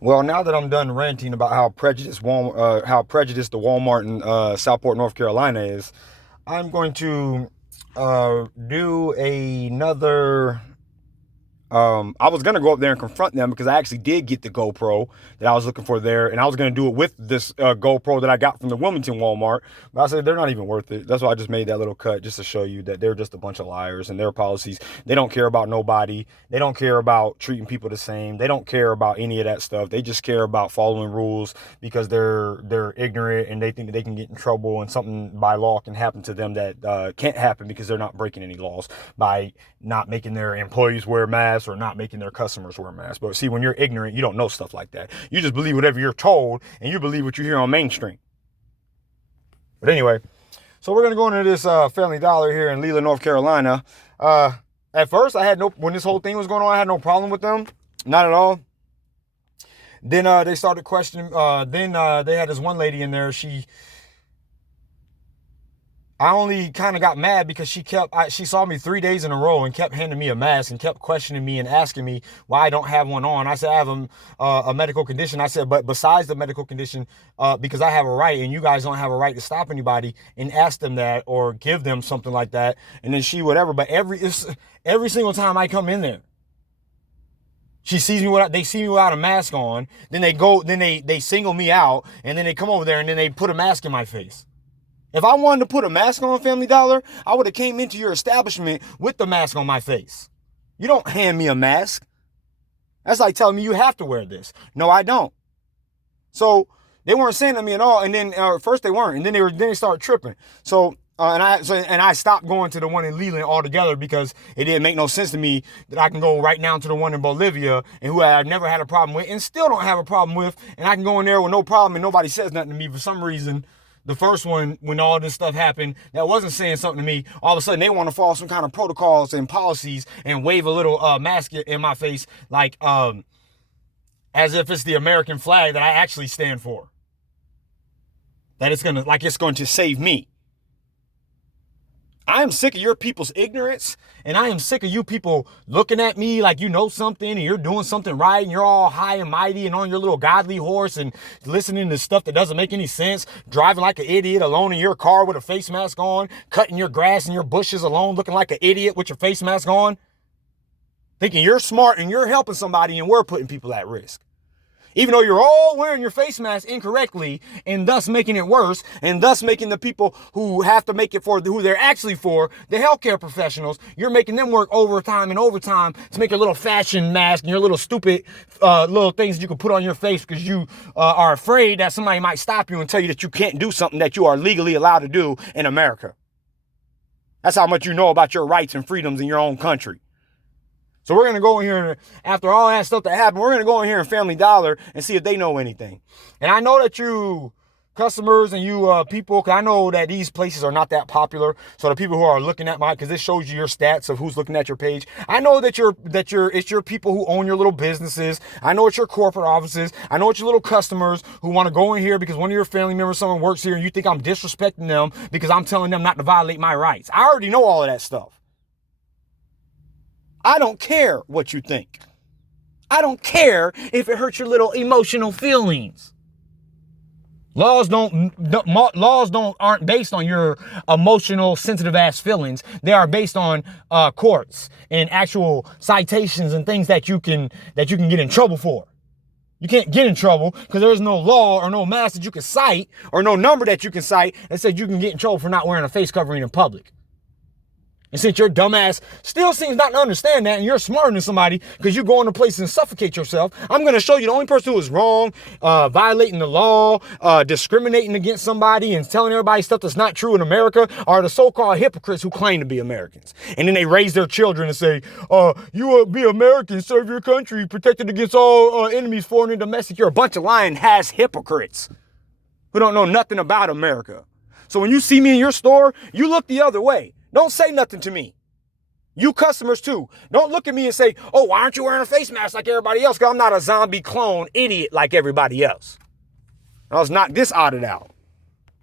Well, now that I'm done ranting about how prejudiced the Walmart in Southport, North Carolina is, I'm going to do another. I was gonna go up there and confront them because I actually did get the GoPro that I was looking for there, and I was gonna do it with this GoPro that I got from the Wilmington Walmart. But I said they're not even worth it. That's why I just made that little cut just to show you that they're just a bunch of liars and their policies. They don't care about nobody. They don't care about treating people the same. They don't care about any of that stuff. They just care about following rules because they're ignorant and they think that they can get in trouble and something by law can happen to them that can't happen because they're not breaking any laws by not making their employees wear masks or not making their customers wear masks. But see, when you're ignorant, you don't know stuff like that. You just believe whatever you're told and you believe what you hear on mainstream. But anyway, so we're going to go into this Family Dollar here in Leland, North Carolina. At first, when this whole thing was going on, I had no problem with them. Not at all. Then they started questioning. Then they had this one lady in there. I only kind of got mad because she saw me 3 days in a row and kept handing me a mask and kept questioning me and asking me why I don't have one on. I said, I have a medical condition. I said, but besides the medical condition, because I have a right and you guys don't have a right to stop anybody and ask them that or give them something like that. And then whatever. But every single time I come in there, they see me without a mask on. Then they single me out and then they come over there and then they put a mask in my face. If I wanted to put a mask on Family Dollar, I would have came into your establishment with the mask on my face. You don't hand me a mask. That's like telling me you have to wear this. No, I don't. So they weren't saying to me at all. And then first they weren't, and then they started tripping. And I stopped going to the one in Leland altogether because it didn't make no sense to me that I can go right now to the one in Bolivia and who I've never had a problem with and still don't have a problem with, and I can go in there with no problem and nobody says nothing to me for some reason. The first one, when all this stuff happened, that wasn't saying something to me. All of a sudden, they want to follow some kind of protocols and policies and wave a little mask in my face, like as if it's the American flag that I actually stand for. That it's going to save me. I am sick of your people's ignorance, and I am sick of you people looking at me like you know something and you're doing something right and you're all high and mighty and on your little godly horse and listening to stuff that doesn't make any sense, driving like an idiot alone in your car with a face mask on, cutting your grass and your bushes alone looking like an idiot with your face mask on, thinking you're smart and you're helping somebody and we're putting people at risk. Even though you're all wearing your face mask incorrectly and thus making it worse and thus making the people who have to make it for who they're actually for, the healthcare professionals, you're making them work overtime to make your little fashion mask and your little stupid little things that you can put on your face because you are afraid that somebody might stop you and tell you that you can't do something that you are legally allowed to do in America. That's how much you know about your rights and freedoms in your own country. So we're going to go in here, and after all that stuff that happened, we're going to go in here in Family Dollar and see if they know anything. And I know that you customers and you people, because I know that these places are not that popular. So the people who are looking at because this shows you your stats of who's looking at your page. I know that it's your people who own your little businesses. I know it's your corporate offices. I know it's your little customers who want to go in here because one of your family members, someone works here, and you think I'm disrespecting them because I'm telling them not to violate my rights. I already know all of that stuff. I don't care what you think. I don't care if it hurts your little emotional feelings. Laws aren't based on your emotional, sensitive ass feelings. They are based on courts and actual citations and things that you can get in trouble for. You can't get in trouble because there's no law or no mask that you can cite or no number that you can cite that says you can get in trouble for not wearing a face covering in public. And since your dumbass still seems not to understand that and you're smarter than somebody because you go into places and suffocate yourself, I'm going to show you the only person who is wrong, violating the law, discriminating against somebody and telling everybody stuff that's not true in America are the so-called hypocrites who claim to be Americans. And then they raise their children and say, you be American, serve your country, protected against all enemies, foreign and domestic. You're a bunch of lying ass hypocrites who don't know nothing about America. So when you see me in your store, you look the other way. Don't say nothing to me. You customers too. Don't look at me and say, oh, why aren't you wearing a face mask like everybody else? Because I'm not a zombie clone idiot like everybody else. Now let's knock this audit out.